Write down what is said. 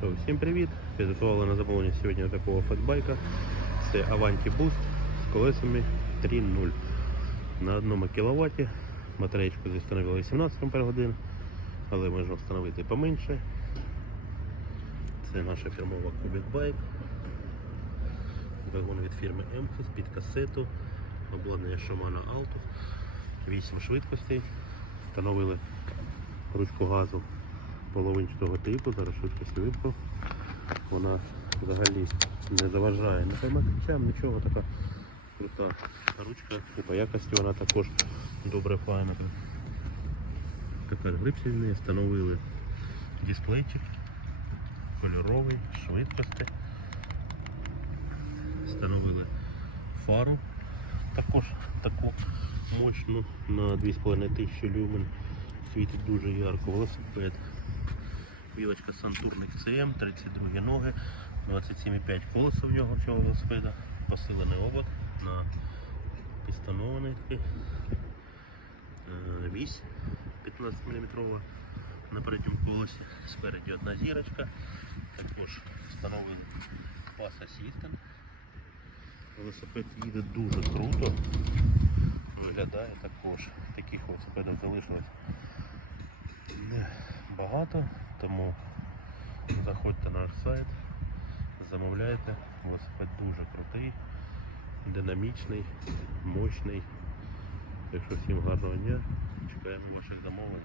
що, всім привіт! Підготували на замовлення сьогодні такого фетбайка. Це Avanti Boost з колесами 3.0 на 1 кВт. Батареєчку здесь встановили 18 Ах, але можна встановити поменше. Це наша фірмова Cubic Bike. Двигун від фірми Emhus під касету, обладнання Shimano Alto, 8 швидкостей. Встановили ручку газу половинчатого типу, зараз швидкість випав. Вона взагалі не заважає не перемикачам, нічого така крута ручка. І по якості вона також добре файна. Тепер грипсі в встановили дисплейчик кольоровий, швидкості. Встановили фару також таку мощну на 2500 люмен. Світить дуже ярко велосипед. Вілочка Сантурник CM, 32 ноги, 27,5 колеса в нього цього велосипеда, посилений обод на пістонований такий. Е, Вісь 15 мм на передньому колесі. Спереді одна зірочка. Також встановили пас Assistant. Велосипед їде дуже круто. Виглядає також. Таких велосипедів залишилось багато, тому заходьте на наш сайт, замовляйте. Велосипед дуже крутий, динамічний, мощний. Якщо всім гарного дня. Чекаємо ваших замовлень.